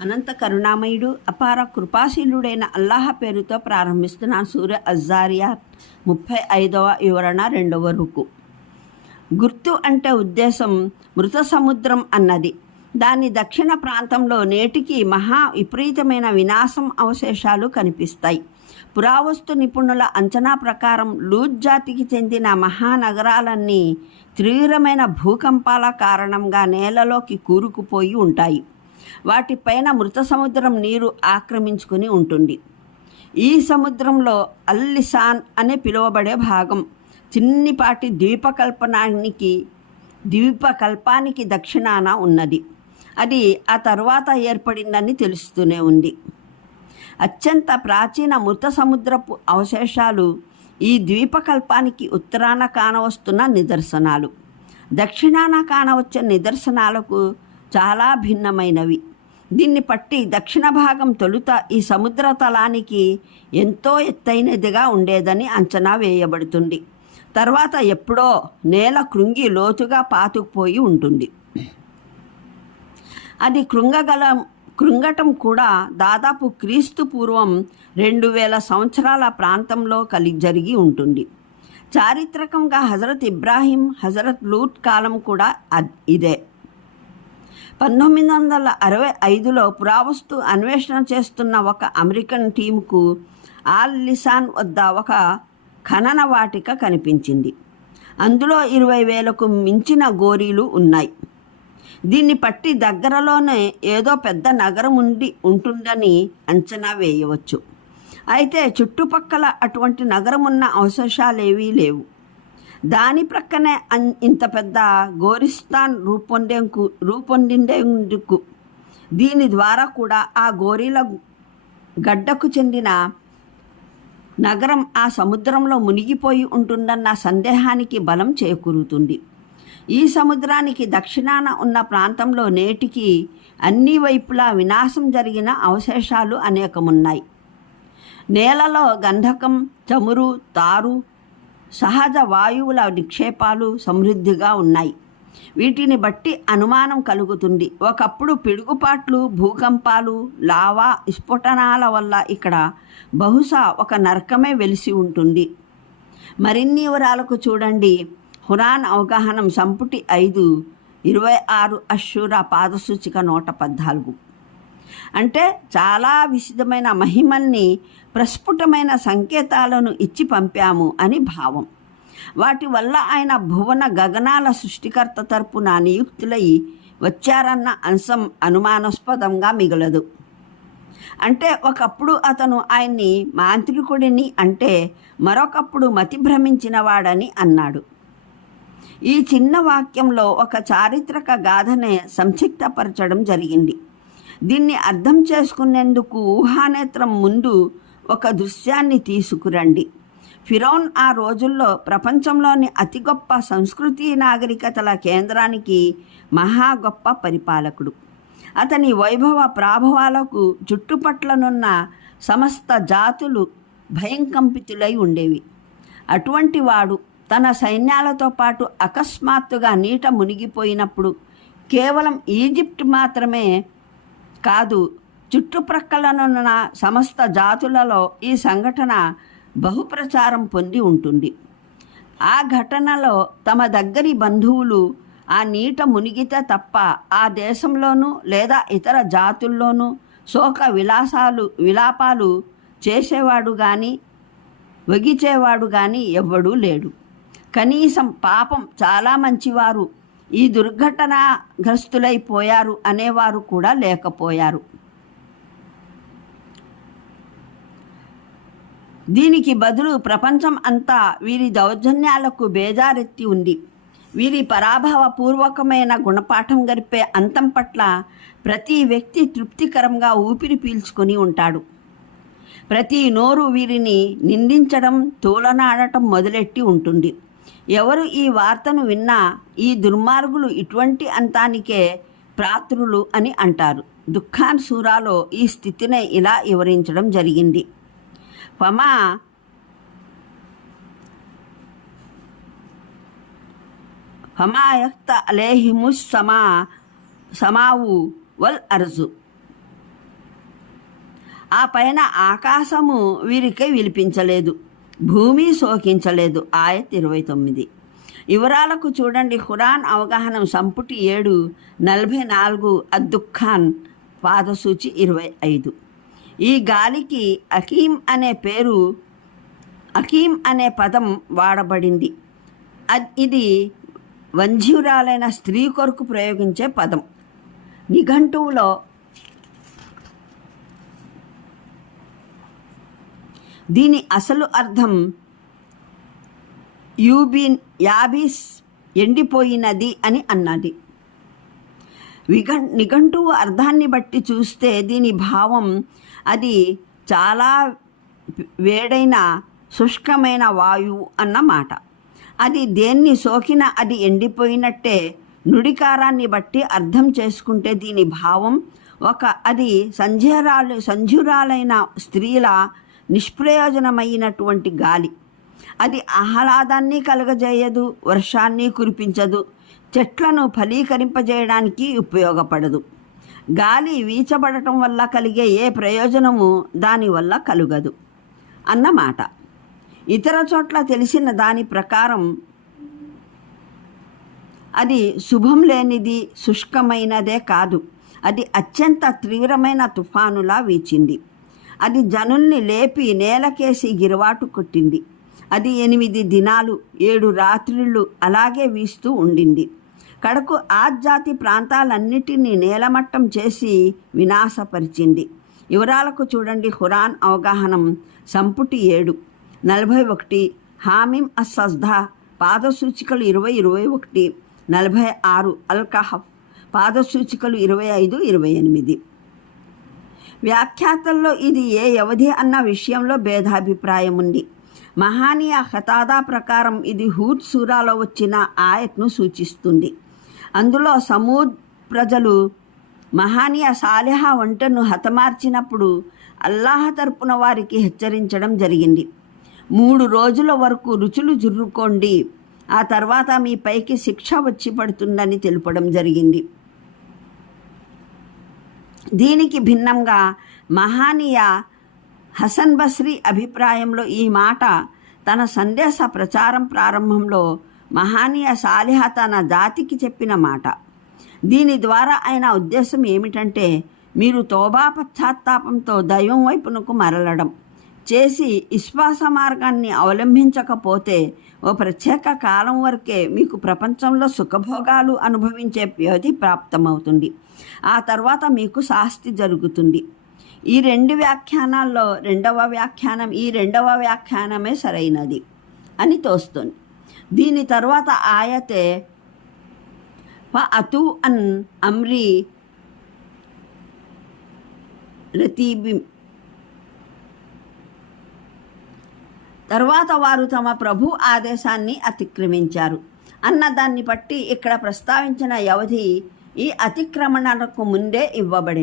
అనంత కరుణామయుడు అపార కృపాశీలుడైన అల్లాహ పేరుతో ప్రారంభిస్తున్నాను సూర్య అజారియా ముప్పై ఐదవ వివరణ రెండవ రుకు. గుర్తు అంటే ఉద్దేశం మృత సముద్రం అన్నది. దాని దక్షిణ ప్రాంతంలో నేటికి మహా విపరీతమైన వినాశం అవశేషాలు కనిపిస్తాయి. పురావస్తు నిపుణుల అంచనా ప్రకారం లూజ్ జాతికి చెందిన మహానగరాలన్నీ తీవ్రమైన భూకంపాల కారణంగా నేలలోకి కూరుకుపోయి ఉంటాయి. వాటిపైన మృత సముద్రం నీరు ఆక్రమించుకుని ఉంటుంది. ఈ సముద్రంలో అల్లిసాన్ అని పిలువబడే భాగం చిన్నిపాటి ద్వీపకల్పనానికి ద్వీపకల్పానికి దక్షిణాన ఉన్నది. అది ఆ తర్వాత ఏర్పడిందని తెలుస్తూనే ఉంది. అత్యంత ప్రాచీన మృత సముద్రపు అవశేషాలు ఈ ద్వీపకల్పానికి ఉత్తరాన కానవస్తున్న నిదర్శనాలు. దక్షిణాన కానవచ్చే నిదర్శనాలకు చాలా భిన్నమైనవి. దీన్ని పట్టి దక్షిణ భాగం తొలుత ఈ సముద్ర తలానికి ఎంతో ఎత్తైనదిగా ఉండేదని అంచనా వేయబడుతుంది. తర్వాత ఎప్పుడో నేల కృంగి లోతుగా పాతుకుపోయి ఉంటుంది. అది కృంగగల కృంగటం కూడా దాదాపు క్రీస్తు పూర్వం రెండు వేల సంవత్సరాల ప్రాంతంలో కలి జరిగి ఉంటుంది. చారిత్రకంగా హజరత్ ఇబ్రాహీం హజరత్ లూట్ కాలం కూడా ఇదే. పంతొమ్మిది వందల అరవై ఐదులో పురావస్తు అన్వేషణ చేస్తున్న ఒక అమెరికన్ టీంకు ఆల్ లిసాన్ వద్ద ఒక ఖనన వాటిక కనిపించింది. అందులో ఇరవై వేలకు మించిన గోరీలు ఉన్నాయి. దీన్ని పట్టి దగ్గరలోనే ఏదో పెద్ద నగరం ఉండి ఉంటుందని అంచనా వేయవచ్చు. అయితే చుట్టుపక్కల అటువంటి నగరం ఉన్న అవశేషాలేవీ లేవు. దాని ప్రక్కనే ఇంత పెద్ద గోరిస్తాన్ రూపొందేంకు రూపొందిందేందుకు? దీని ద్వారా కూడా ఆ గోరీల గడ్డకు చెందిన నగరం ఆ సముద్రంలో మునిగిపోయి ఉంటుందన్న సందేహానికి బలం చేకూరుతుంది. ఈ సముద్రానికి దక్షిణాన ఉన్న ప్రాంతంలో నేటికి అన్ని వైపులా వినాశం జరిగిన అవశేషాలు అనేకమున్నాయి. నేలలో గంధకం చమురు తారు సహజ వాయువుల నిక్షేపాలు సమృద్ధిగా ఉన్నాయి. వీటిని బట్టి అనుమానం కలుగుతుంది. ఒకప్పుడు పిడుగుపాట్లు భూకంపాలు లావా స్ఫుటనాల వల్ల ఇక్కడ బహుశా ఒక నరకమే వెలిసి ఉంటుంది. మరిన్ని వివరాలకు చూడండి. హురాన్ అవగాహనం సంపుటి ఐదు ఇరవై ఆరు అశ్షూర పాదసూచిక నూట పద్నాలుగు. అంటే చాలా విశిదమైన మహిమల్ని ప్రస్ఫుటమైన సంకేతాలను ఇచ్చి పంపాము అని భావం. వాటి వల్ల ఆయన భువన గగనాల సృష్టికర్త తరపున నియుక్తులై వచ్చారన్న అంశం అనుమానాస్పదంగా మిగలదు. అంటే ఒకప్పుడు అతను ఆయన్ని మాంత్రికుడిని అంటే మరొకప్పుడు మతి భ్రమించిన వాడని అన్నాడు. ఈ చిన్న వాక్యంలో ఒక చారిత్రక గాథనే సంక్షిప్తపరచడం జరిగింది. దీన్ని అర్థం చేసుకునేందుకు ఊహానేత్రం ముందు ఒక దృశ్యాన్ని తీసుకురండి. ఫిరోన్ ఆ రోజుల్లో ప్రపంచంలోని అతి గొప్ప సంస్కృతి నాగరికతల కేంద్రానికి మహా గొప్ప పరిపాలకుడు. అతని వైభవ ప్రాభవాలకు చుట్టుపట్లనున్న సమస్త జాతులు భయంకంపితులై ఉండేవి. అటువంటి వాడు తన సైన్యాలతో పాటు అకస్మాత్తుగా నీట మునిగిపోయినప్పుడు కేవలం ఈజిప్ట్ మాత్రమే కాదు. చుట్టుప్రక్కలనున్న సమస్త జాతులలో ఈ సంఘటన బహుప్రచారం పొంది ఉంటుంది. ఆ ఘటనలో తమ దగ్గరి బంధువులు ఆ నీట మునిగితే తప్ప ఆ దేశంలోనూ లేదా ఇతర జాతుల్లోనూ శోక విలాసాలు విలాపాలు చేసేవాడు కానీ వగిచేవాడు కానీ ఎవ్వడూ లేడు. కనీసం పాపం చాలా మంచివారు ఈ దుర్ఘటనాగ్రస్తులైపోయారు అనేవారు కూడా లేకపోయారు. దీనికి బదులు ప్రపంచం అంతా వీరి దౌర్జన్యాలకు బేజారెత్తి ఉంది. వీరి పరాభవ పూర్వకమైన గుణపాఠం గరిపే అంతం పట్ల ప్రతి వ్యక్తి తృప్తికరంగా ఊపిరి పీల్చుకొని ఉంటాడు. ప్రతి నోరు వీరిని నిందించడం తోలనాడటం మొదలెట్టి ఉంటుంది. ఎవరు ఈ వార్తను విన్నా ఈ దుర్మార్గులు ఇటువంటి అంతానికే ప్రాతృలు అని అంటారు. దుఃఖాన్ సూరాలో ఈ స్థితిని ఇలా వివరించడం జరిగింది. ఫమా ఫమాయక్త అలేహిముస్ సమా సమావు వల్ అర్జు. ఆ పైన ఆకాశము వీరికే విలిపించలేదు. భూమి సోకించలేదు ఆయత్ ఇరవై తొమ్మిది. వివరాలకు చూడండి. ఖురాన్ అవగాహన సంపుటి ఏడు నలభై నాలుగు అద్దుఖాన్ పాదసూచి ఇరవై ఐదు. ఈ గాలికి అకీం అనే పేరు అకీం అనే పదం వాడబడింది. ఇది వంధ్యురాలైన స్త్రీ కొరకు ప్రయోగించే పదం. నిఘంటువులో దీని అసలు అర్థం యూబిన్ యాబీస్ ఎండిపోయినది అని అన్నది. విగ నిఘంటువు అర్థాన్ని బట్టి చూస్తే దీని భావం అది చాలా వేడైన శుష్కమైన వాయువు అన్నమాట. అది దేన్ని సోకిన అది ఎండిపోయినట్టే నుడికారాన్ని బట్టి అర్థం చేసుకుంటే దీని భావం ఒక అది సంధ్యరాలు సంధ్యురాలైన స్త్రీల నిష్ప్రయోజనమైనటువంటి గాలి. అది ఆహ్లాదాన్ని కలుగజేయదు వర్షాన్ని కురిపించదు చెట్లను ఫలీకరింపజేయడానికి ఉపయోగపడదు. గాలి వీచబడటం వల్ల కలిగే ఏ ప్రయోజనము దానివల్ల కలుగదు. అన్నమాట. ఇతర చోట్ల తెలిసిన దాని ప్రకారం అది శుభం లేనిది శుష్కమైనదే కాదు. అది అత్యంత తీవ్రమైన తుఫానులా వీచింది. అది జనుల్ని లేపి నేలకేసి గిరవాటు కొట్టింది. అది ఎనిమిది దినాలు ఏడు రాత్రిళ్ళు అలాగే వీస్తూ ఉండింది. కడకు ఆజాతి ప్రాంతాలన్నిటినీ నేలమట్టం చేసి వినాశపరిచింది. వివరాలకు చూడండి హురాన్ అవగాహనం సంపుటి ఏడు నలభై ఒకటి హామిం అస్సజ్దా పాదసూచికలు ఇరవై ఇరవై ఒకటి నలభై ఆరు అల్కహఫ్ పాదసూచికలు ఇరవై ఐదు ఇరవై ఎనిమిది. వ్యాఖ్యాతల్లో ఇది ఏ వ్యవధి అన్న విషయంలో భేదాభిప్రాయం ఉంది మహానీయ హతాదా ప్రకారం ఇది హూద్ సూరాలో వచ్చిన ఆయత్ను సూచిస్తుంది. అందులో సమూద్ ప్రజలు మహానీయ సాలిహ వంటను హతమార్చినప్పుడు అల్లాహ తరపున వారికి హెచ్చరించడం జరిగింది. మూడు రోజుల వరకు రుచులు జుర్రుకోండి. ఆ తర్వాత మీ పైకి శిక్ష వచ్చి పడుతుందని తెలుపడం జరిగింది. దీనికి భిన్నంగా మహానీయ హసన్ బస్రీ అభిప్రాయంలో ఈ మాట తన సందేశ ప్రచారం ప్రారంభంలో మహానీయ సాలిహ తన జాతికి చెప్పిన మాట. దీని ద్వారా ఆయన ఉద్దేశం ఏమిటంటే మీరు తోబా పశ్చాత్తాపంతో దైవం వైపునకు మరలడం. చేసి విశ్వాస మార్గాన్ని అవలంబించకపోతే ఓ ప్రత్యేక కాలం వరకే మీకు ప్రపంచంలో సుఖభోగాలు అనుభవించే వ్యవధి ప్రాప్తమవుతుంది. ఆ తర్వాత మీకు శాస్తి జరుగుతుంది. ఈ రెండు వ్యాఖ్యానాల్లో రెండవ వ్యాఖ్యానం ఈ రెండవ వ్యాఖ్యానమే సరైనది అని తోస్తుంది. దీని తర్వాత ఆయతే ప అతు అన్ అమ్రి రతీబి తర్వాత వారు తమ ప్రభు ఆదేశాన్ని అతిక్రమించారు. అన్న దాన్ని బట్టి ఇక్కడ ప్రస్తావించిన వ్యవధి ఈ అతిక్రమణలకు ముందే ఇవ్వబడింది.